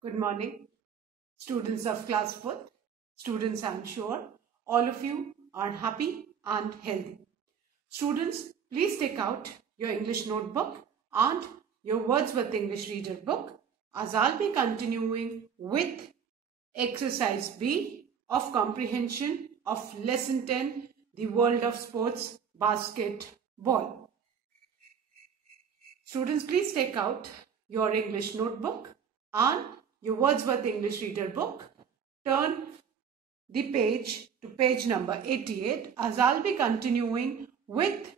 Good morning, students of class 4th. Students, I am sure all of you are happy and healthy. Students, please take out your English notebook and your Wordsworth English Reader book, as I'll be continuing with exercise B of comprehension of lesson 10, the world of sports, basketball. Students, please take out your English notebook and your Wordsworth English Reader book. Turn the page to page number 88, as I'll be continuing with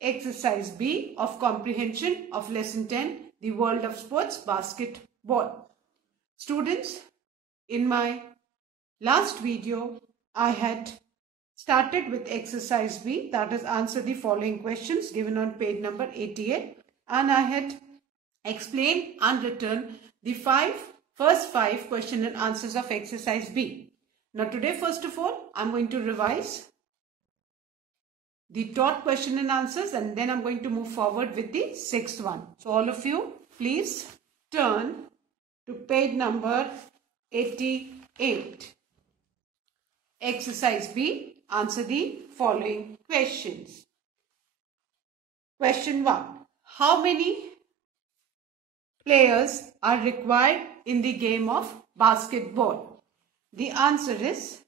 exercise B of comprehension of lesson 10, the world of sports, basketball. Students, in my last video, I had started with exercise B, that is answer the following questions given on page number 88, and I had explained and written the first five question and answers of exercise B. Now today, first of all, I'm going to revise the taught question and answers, and then I'm going to move forward with the sixth one. So all of you, please turn to page number 88. Exercise B, answer the following questions. Question 1. How many players are required in the game of basketball? The answer is,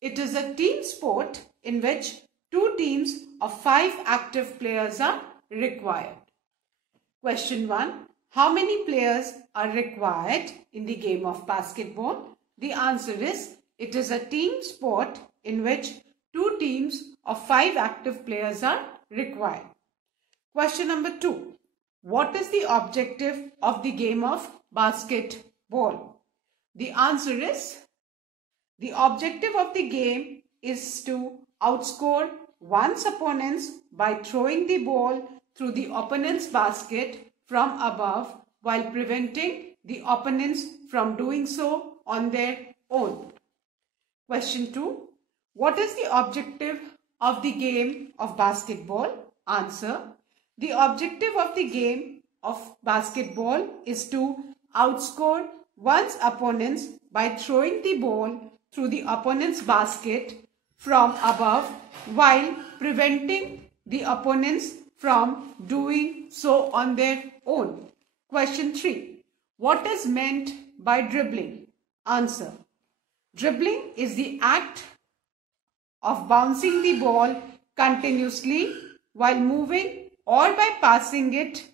it is a team sport in which two teams of 5 active players are required. Question 1. How many players are required in the game of basketball? The answer is, it is a team sport in which two teams of 5 active players are required. Question number 2. What is the objective of the game of basketball? The answer is, the objective of the game is to outscore one's opponents by throwing the ball through the opponent's basket from above while preventing the opponents from doing so on their own. Question 2. What is the objective of the game of basketball? Answer. The objective of the game of basketball is to outscore one's opponents by throwing the ball through the opponent's basket from above while preventing the opponents from doing so on their own. Question 3. What is meant by dribbling? Answer. Dribbling is the act of bouncing the ball continuously while moving or by passing it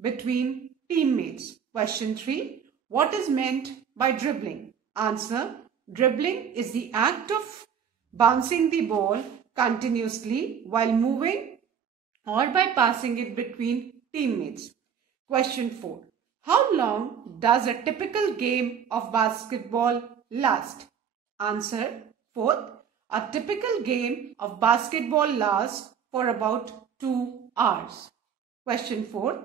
between teammates. Question 3. What is meant by dribbling? Answer. Dribbling is the act of bouncing the ball continuously while moving or by passing it between teammates. Question 4. How long does a typical game of basketball last? Answer. 4th. A typical game of basketball lasts for about 2 hours. Question 4.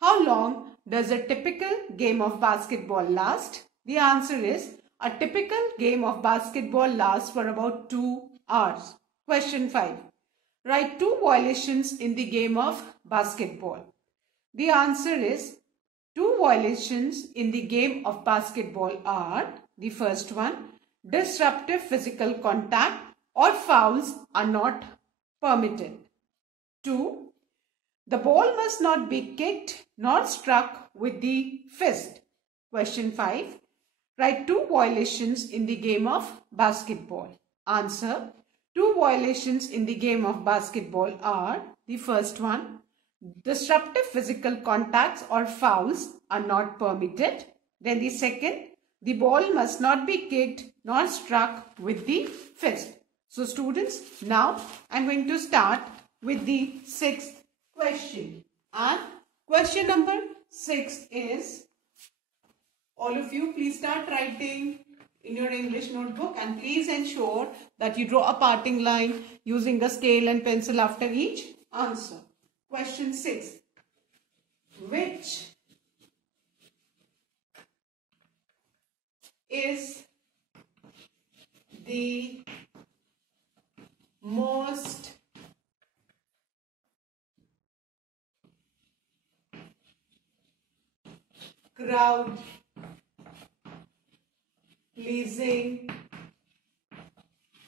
How long does a typical game of basketball last? The answer is, a typical game of basketball lasts for about 2 hours. Question 5. Write 2 violations in the game of basketball. The answer is, 2 violations in the game of basketball are, the first one, disruptive physical contact or fouls are not permitted. 2. The ball must not be kicked nor struck with the fist. Question 5. Write 2 violations in the game of basketball. Answer. 2 violations in the game of basketball are, the first one, disruptive physical contacts or fouls are not permitted. Then the second, the ball must not be kicked nor struck with the fist. So students, now I'm going to start with the 6th question. And question number 6 is, all of you please start writing in your English notebook, and please ensure that you draw a parting line using a scale and pencil after each answer. Question 6. Which is the most crowd pleasing.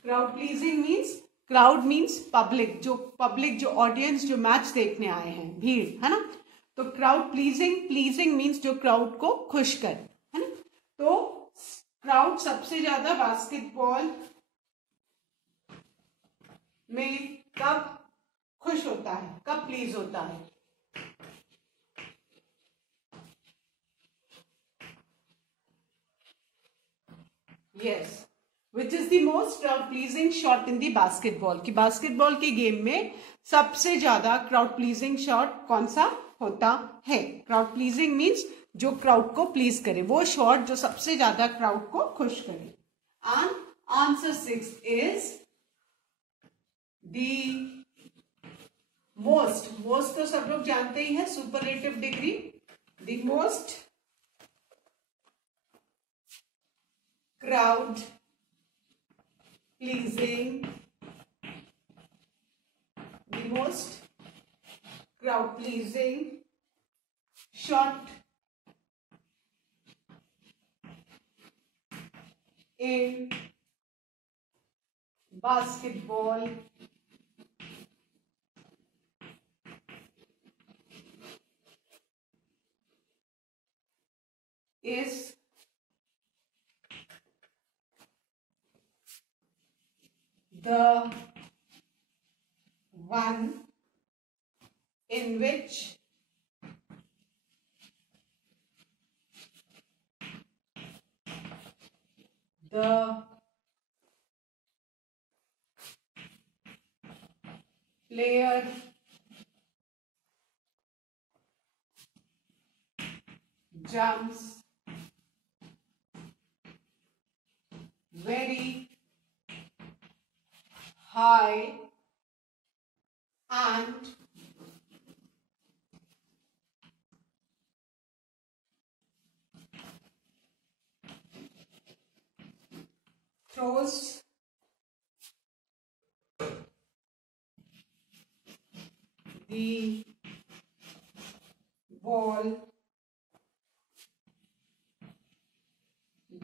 Crowd pleasing means, crowd means public, जो audience जो match देखने आए हैं, भीड़, है ना. तो crowd pleasing means जो crowd को खुश करे, है ना. तो crowd सबसे ज्यादा बास्केटबॉल में कब खुश होता है, कब प्लीज होता है? Yes. Which is the most crowd pleasing shot in the basketball? कि बास्केटबॉल के गेम में सबसे ज्यादा क्राउड प्लीजिंग शॉट कौन सा होता है? क्राउड प्लीजिंग मीन्स जो क्राउड को प्लीज करे, वो शॉट जो सबसे ज्यादा क्राउड को खुश करे. And answer 6 is the most तो सब लोग जानते ही है, superlative degree. The most crowd pleasing, the most crowd pleasing shot in basketball is the one in which the player jumps very high and throws the ball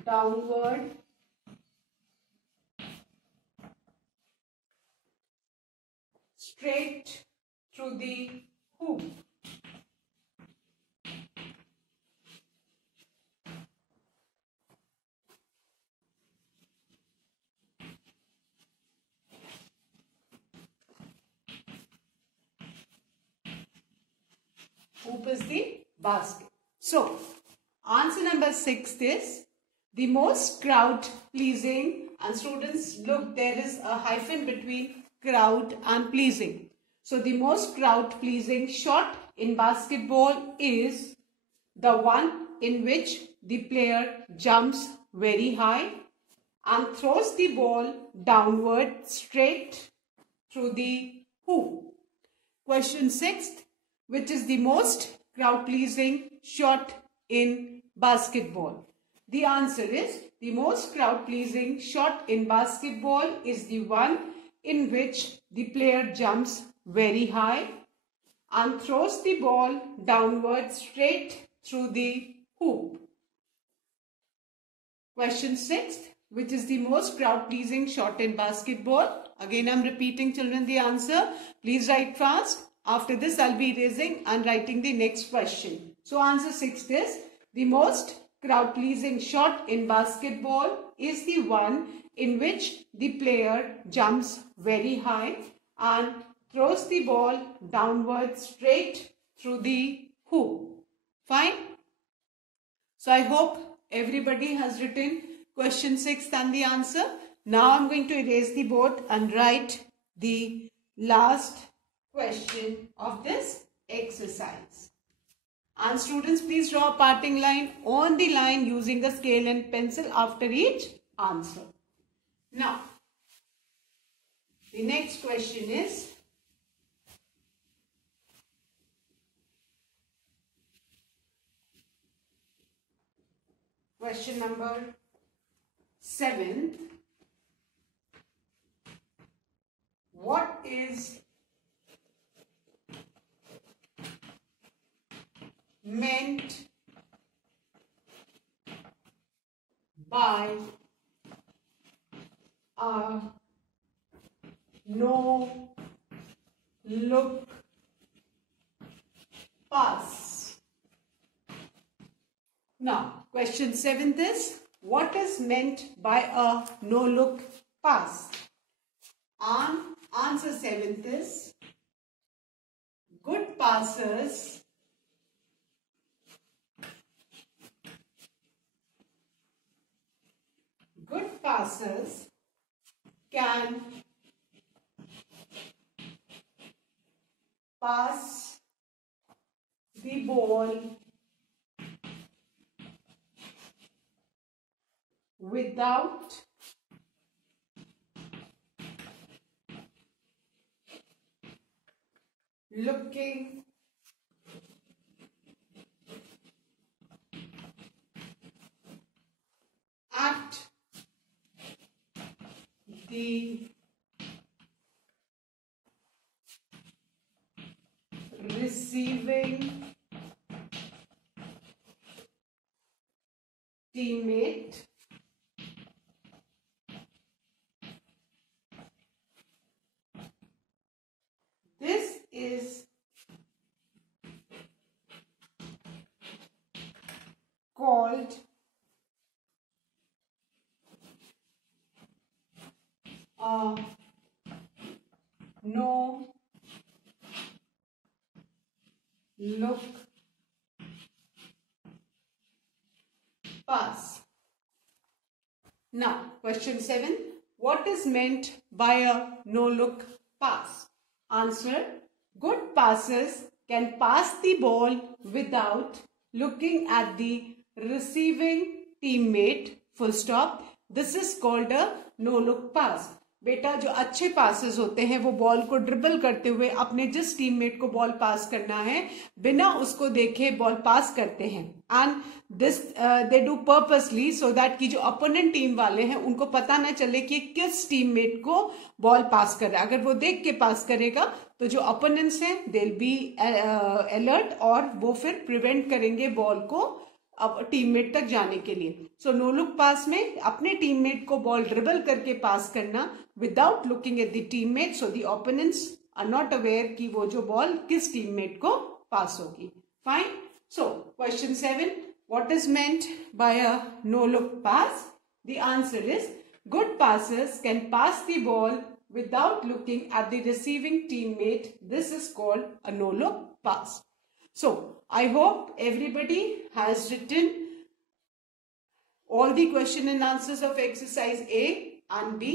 downward straight through the hoop. Hoop is the basket. So, answer number 6 is the most crowd pleasing, and students look, there is a hyphen between crowd and pleasing. So the most crowd pleasing shot in basketball is the one in which the player jumps very high and throws the ball downward straight through the hoop. Question 6. Which is the most crowd pleasing shot in basketball? The answer is the most crowd pleasing shot in basketball is the one in which the player jumps very high and throws the ball downward straight through the hoop. Question 6. Which is the most crowd pleasing shot in basketball? Again, I am repeating, children, the answer. Please write fast. After this, I'll be erasing and writing the next question. So, answer 6 is the most crowd pleasing shot in basketball is the one in which the player jumps very high and throws the ball downward straight through the hoop. Fine? So, I hope everybody has written question 6 and the answer. Now, I'm going to erase the board and write the last question of this exercise. And students, please draw a parting line on the line using the scale and pencil after each answer. Now, the next question is question number 7. What is meant by a no look pass. Now, question 7th is, what is meant by a no look pass? Answer 7th is, good passers can pass the ball without looking at the receiving teammate this is called a no look pass. Now, question 7. What is meant by a no look pass? Answer, good passers can pass the ball without looking at the receiving teammate, full stop. This is called a no look pass. बेटा जो अच्छे passes होते हैं वो ball को dribble करते हुए अपने जिस टीममेट को बॉल पास करना है बिना उसको देखे बॉल पास करते हैं, and this they do purposely so that कि जो अपोनेंट टीम वाले हैं उनको पता ना चले कि किस टीममेट को बॉल पास कर रहा है. अगर वो देख के पास करेगा तो जो अपोनेंट्स हैं दे विल बी अलर्ट और वो फिर प्रिवेंट करेंगे बॉल को अब टीममेट तक जाने के लिए. सो नो लुक पास में अपने टीममेट को बॉल ड्रिबल करके पास करना without looking at the teammate, so the opponents are not aware कि वो जो बॉल किस टीममेट को पास होगी. Fine. So question 7, what is meant by a no look pass? The answer is, good passers can pass the ball without looking at the receiving teammate. This is called a no look pass. So I hope everybody has written all the question and answers of exercise A and B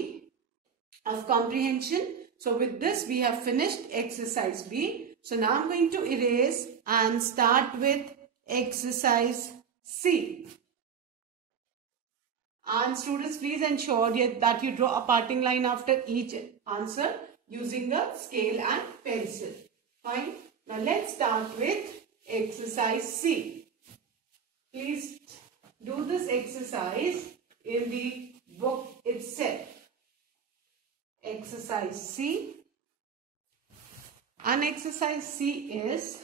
of comprehension. So with this we have finished exercise B. So now I'm going to erase and start with exercise C. And students, please ensure that you draw a parting line after each answer using a scale and pencil. Fine. Now let's start with exercise C. Please do this exercise in the book itself. Exercise C. And exercise C is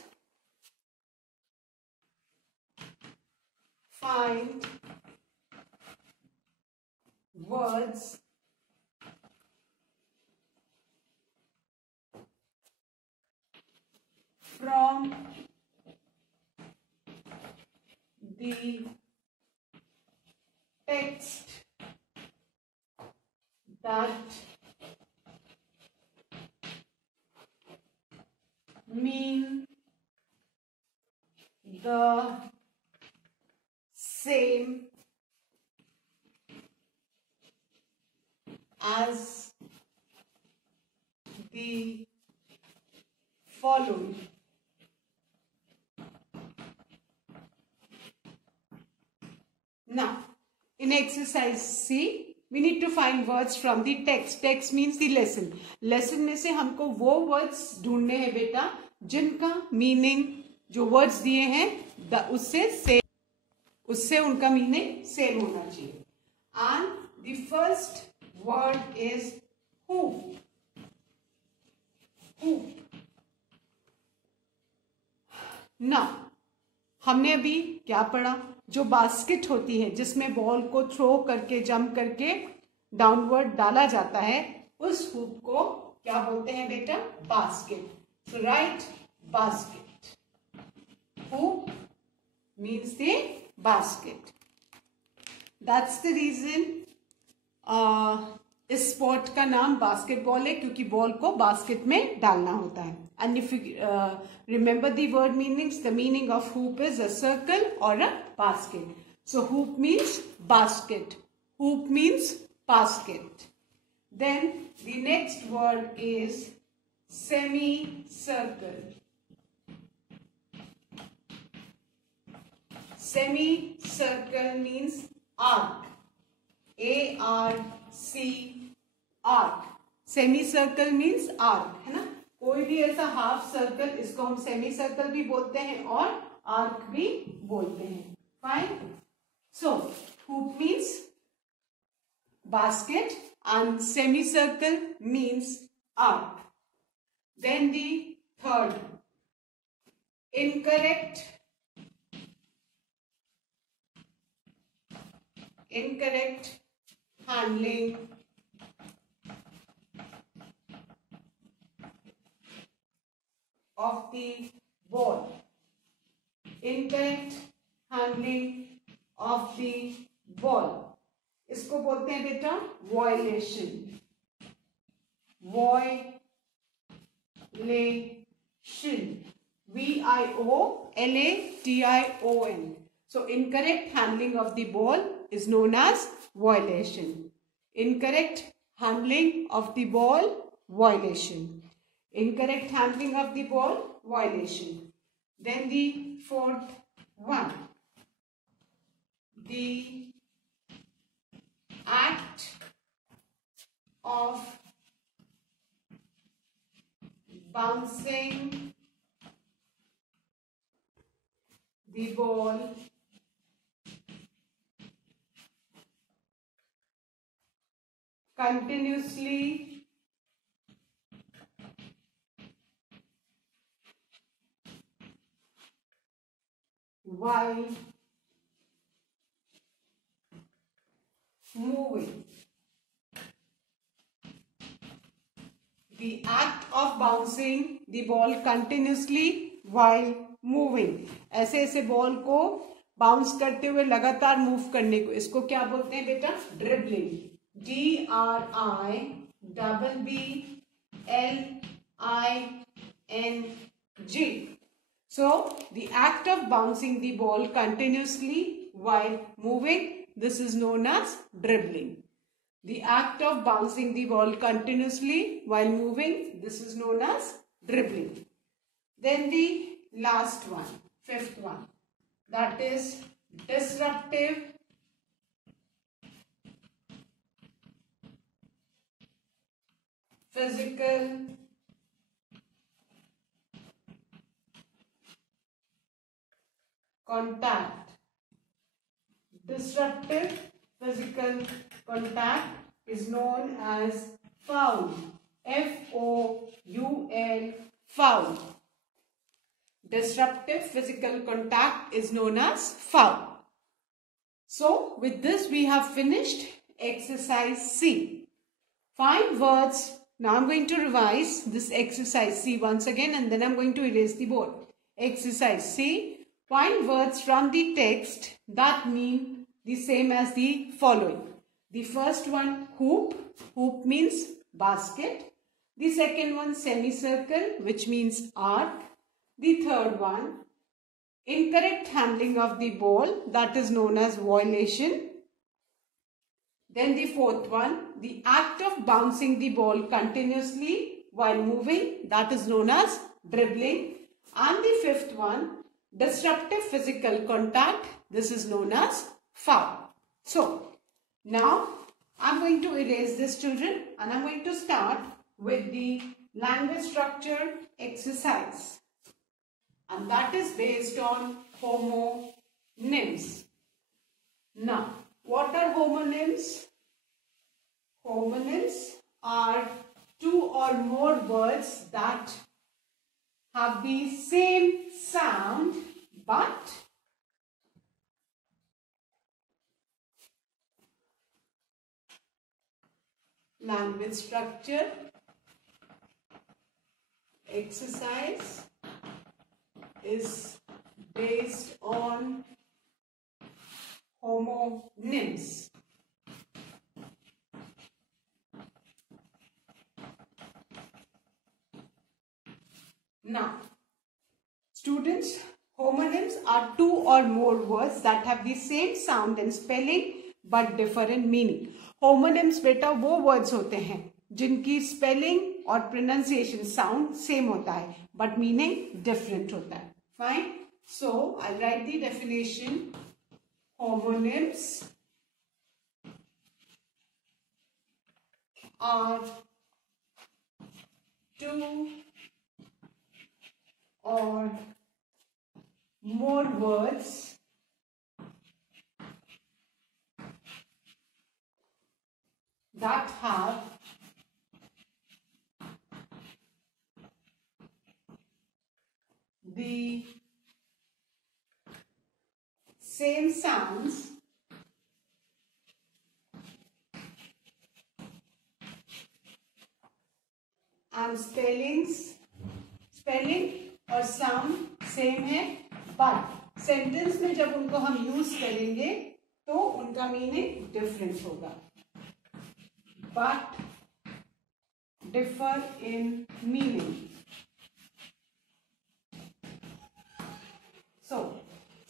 find words from the text that mean the same as the following. Now, in exercise C, we need to find words from the text. Text means the lesson. Lesson में से हमको वो words ढूंढने हैं बेटा जिनका meaning जो words दिए हैं उससे उनका meaning same होना चाहिए. And the first word is hoop. Hoop. Now, हमने अभी क्या पढ़ा? जो बास्केट होती है जिसमें बॉल को थ्रो करके जंप करके डाउनवर्ड डाला जाता है उस हुप को क्या बोलते हैं बेटा? Basket. So right basket. Hoop means the basket. That's the reason इस स्पोर्ट का नाम बास्केटबॉल है, क्योंकि बॉल को बास्केट में डालना होता है. And if you remember the word meanings, the meaning of hoop is a circle or a basket. So hoop means basket. Hoop means basket. Then the next word is semicircle. Semicircle means arc. A-R-C, arc. Semicircle means arc, है ना? कोई भी ऐसा half circle, इसको हम semi circle भी बोलते हैं और आर्क भी बोलते हैं. Fine. So hoop means basket and semicircle means arc. Then the third, incorrect handling of the ball. Incorrect handling of the ball. इसको बोलते हैं बेटा violation. Violation. V-I-O-L-A-T-I-O-N. So incorrect handling of the ball is known as violation. Incorrect handling of the ball, violation. Incorrect handling of the ball, violation. Then the fourth one, the act of bouncing the ball continuously while moving. The act of bouncing the ball continuously while moving. ऐसे ऐसे ball को bounce करते हुए लगातार move करने को, इसको क्या बोलते हैं बेटा? Dribbling. D-R-I-B-B-L-I-N-G. So the act of bouncing the ball continuously while moving, this is known as dribbling. The act of bouncing the ball continuously while moving, this is known as dribbling. Then the last one, fifth one, that is disruptive physical contact. Disruptive physical contact is known as foul. F-O-U-L, foul. Disruptive physical contact is known as foul. So with this we have finished exercise C. 5 words. Now I'm going to revise this exercise C once again and then I'm going to erase the board. Exercise C. Find words from the text that mean the same as the following. The first one, hoop. Hoop means basket. The second one, semicircle, which means arc. The third one, incorrect handling of the ball, that is known as violation. Then the fourth one, the act of bouncing the ball continuously while moving, that is known as dribbling. And the fifth one, disruptive physical contact, this is known as foul. So now I'm going to erase this, children, and I'm going to start with the language structure exercise, and that is based on homonyms. Now, what are homonyms? Homonyms are 2 or more words that have the same sound but language structure exercise is based on homonyms. Now, students, homonyms are two or more words that have the same sound and spelling but differ in meaning. Homonyms बेटा वो words होते हैं जिनकी spelling और pronunciation sound same होता है but meaning different होता है. Fine. So I'll write the definition. Homonyms are two or more words that have the same sounds and spelling और साउंड सेम है बट सेंटेंस में जब उनको हम यूज करेंगे तो उनका मीनिंग डिफरेंट होगा. But differ in meaning. So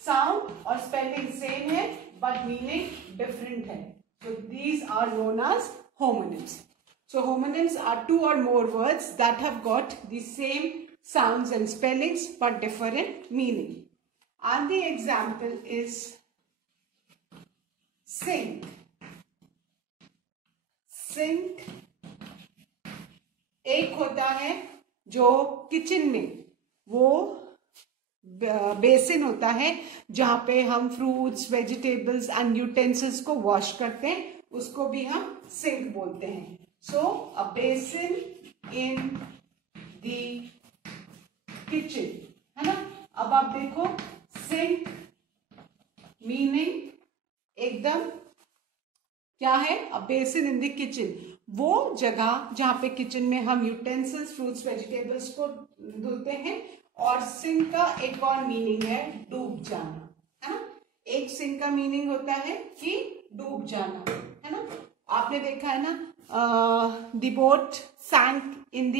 sound और स्पेलिंग सेम है बट मीनिंग डिफरेंट है. So these are known as homonyms. So homonyms are two or more words that have got the same sounds and spellings but differ in meaning. And the example is sink. Sink एक होता है जो kitchen में वो basin होता है जहां पे हम फ्रूट्स, वेजिटेबल्स एंड यूटेंसिल्स को वॉश करते हैं, उसको भी हम सिंक बोलते हैं. सो अ बेसिन इन द किचन है ना. अब आप देखो सिंक मीनिंग एकदम क्या है. अ बेसिन इन द किचन वो जगह जहां पे किचन में हम यूटेंसिल्स, फ्रूट्स, वेजिटेबल्स को धुलते हैं. और सिंक का एक और मीनिंग है डूब जाना है ना. एक सिंक का मीनिंग होता है कि डूब जाना है ना. आपने देखा है ना the boat sank in the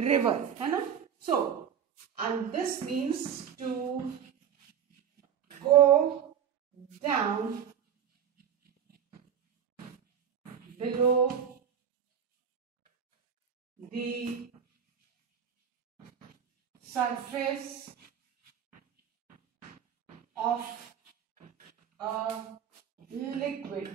river है ना. So and this means to go down below the surface of a liquid.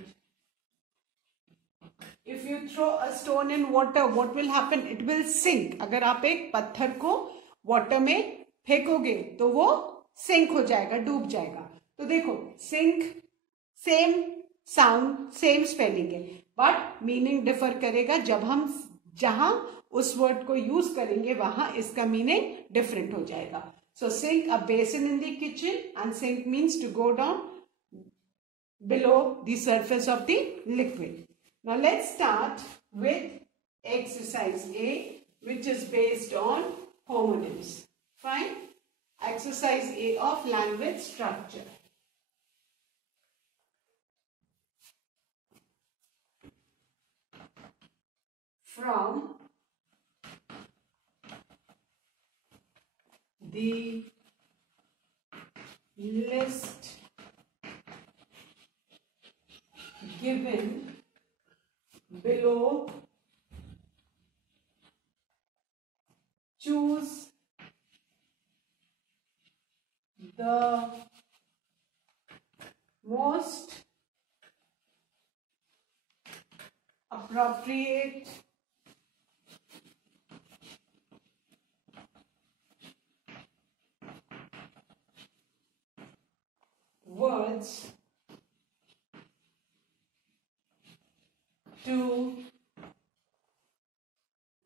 If you throw a stone in water, what will happen? It will sink. अगर आप एक पत्थर को water में फेंकोगे तो वो सिंक हो जाएगा, डूब जाएगा. तो देखो sink same sound same spelling है बट मीनिंग डिफर करेगा. जब हम जहां उस वर्ड को यूज करेंगे वहां इसका मीनिंग डिफरेंट हो जाएगा. So sink a basin in the kitchen and sink means to go down below the surface of the liquid. Now let's start with exercise A, which is based on homonyms. Fine. Exercise A of language structure. From the list given below, choose the most appropriate words to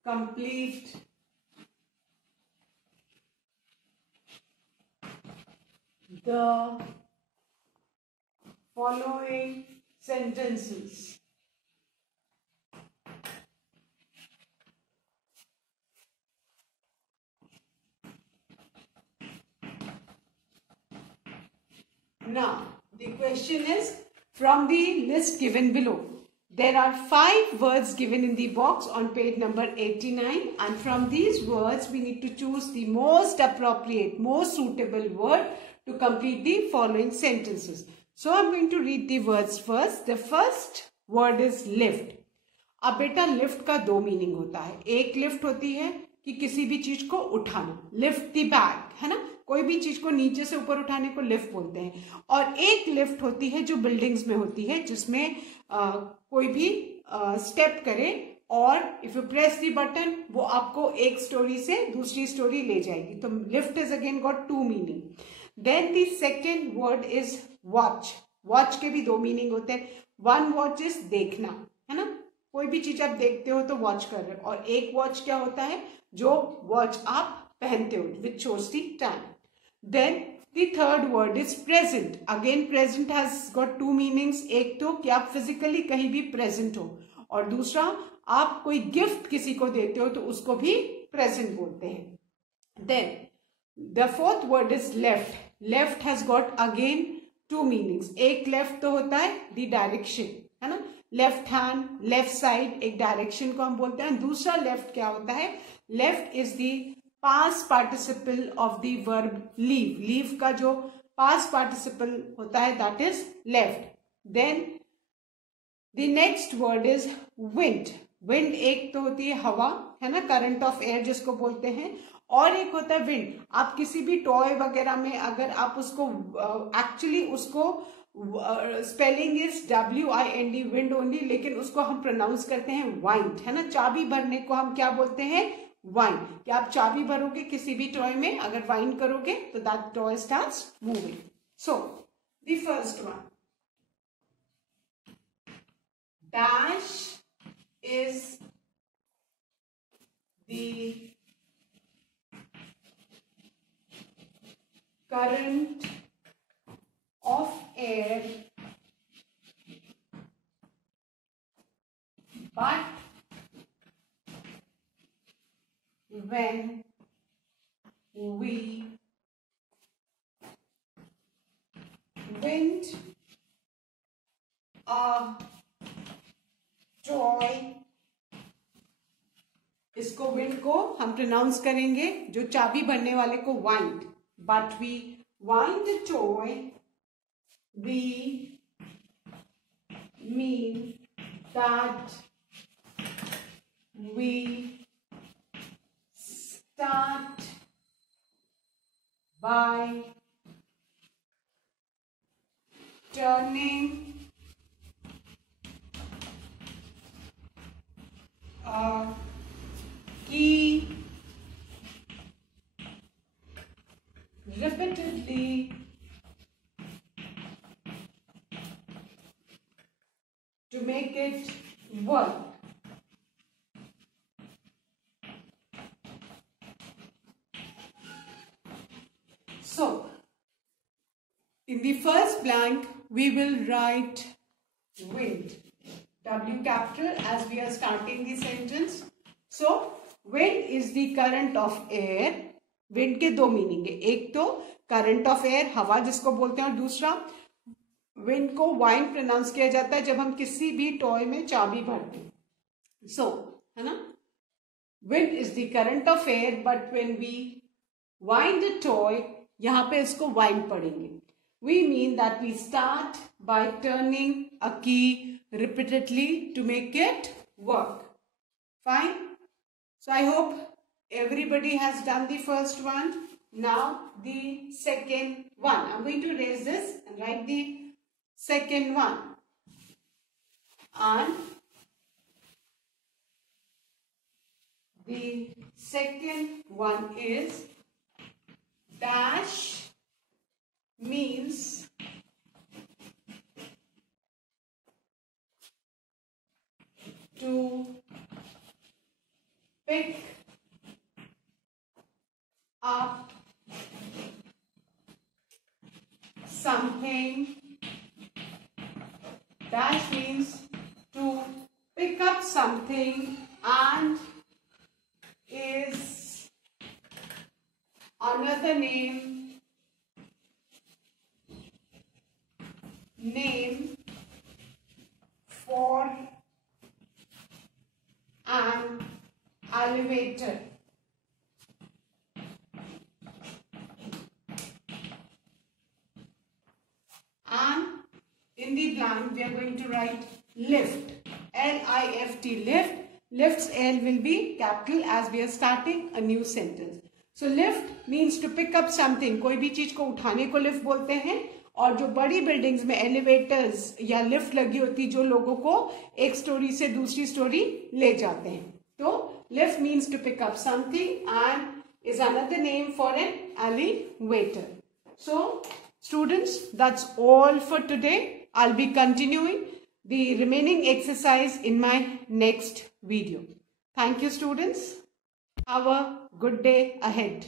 complete the following sentences. Now, the question is from the list given below. There are 5 words given in the box on page number 89, and from these words we need to choose the most appropriate, most suitable word to complete the following sentences. So I'm going to read the words first. The first word is lift. अब बेटा lift का 2 meaning होता है. एक lift होती है कि किसी भी चीज को उठाना, लिफ्ट द बैग, है ना, कोई भी चीज को नीचे से ऊपर उठाने को लिफ्ट बोलते हैं. और एक लिफ्ट होती है जो बिल्डिंग्स में होती है, जिसमें कोई भी स्टेप करे और if you press the button वो आपको एक स्टोरी से दूसरी स्टोरी ले जाएगी. तो lift is again got 2 meaning. Then the second word is watch. Watch के भी 2 मीनिंग होते हैं. वन वॉच इज देखना, है ना, कोई भी चीज आप देखते हो तो वॉच कर रहे हो. और एक वॉच क्या होता है, जो वॉच आप पहनते हो, which shows the time. Then the third word is present. Again present has got 2 meanings. एक तो कि आप फिजिकली कहीं भी प्रेजेंट हो, और दूसरा आप कोई गिफ्ट किसी को देते हो तो उसको भी प्रेजेंट बोलते हैं. Then the fourth word is left. Left has got again 2 meanings. एक लेफ्ट तो होता है द डायरेक्शन, है ना, लेफ्ट हैंड, लेफ्ट साइड, एक डायरेक्शन को हम बोलते हैं. दूसरा लेफ्ट क्या होता है, left is the past participle of the verb leave. Leave का जो पास्ट पार्टिसिपल होता है that is left. Then the next word is wind. Wind एक तो होती है हवा, है ना, करंट ऑफ एयर जिसको बोलते हैं, और एक होता है विंड. आप किसी भी टॉय वगैरह में अगर आप उसको एक्चुअली उसको spelling is WIND, wind only, लेकिन उसको हम प्रोनाउंस करते हैं वाइंड, है ना. चाबी भरने को हम क्या बोलते हैं, वाइंड. कि आप चाबी भरोगे किसी भी टॉय में, अगर वाइंड करोगे तो that toy starts moving. So the first one, dash is the current of air, but when we wind a toy, इसको विंड को हम प्रोनाउंस करेंगे जो चाबी भरने वाले को wind. But we wind the toy, we mean that we start by turning a key repeatedly to make it work. So, in the first blank, we will write wind, W capital, as we are starting the sentence. So, wind is the current of air. Wind के 2 meaning है. एक तो current of air, हवा जिसको बोलते हैं, और दूसरा विंड को वाइंड प्रोनाउंस किया जाता है जब हम किसी भी टॉय में चाबी भरते हैं. सो, है ना, wind is the current of air, but when we wind the toy, यहां पे इसको वाइंड पढ़ेंगे. We mean that we start by turning a key repeatedly to make it work. Fine. So I hope everybody has done the first one. Now the second one. I'm going to erase this and write the second one. And the second one is dash means to pick up something. Dash means to pick up something and is another name name for an elevator. And in the blank we are going to write lift. L-I-F-T, lift. Lift's L will be capital as we are starting a new sentence. So lift means to pick up something. कोई भी चीज को उठाने को lift बोलते हैं. और जो बड़ी बिल्डिंग्स में एलिवेटर्स या लिफ्ट लगी होती जो लोगों को एक स्टोरी से दूसरी स्टोरी ले जाते हैं. तो lift means to pick up something and is another name for an elevator. So students, that's all for today. I'll be continuing the remaining exercise in my next video. Thank you students. Have a good day ahead.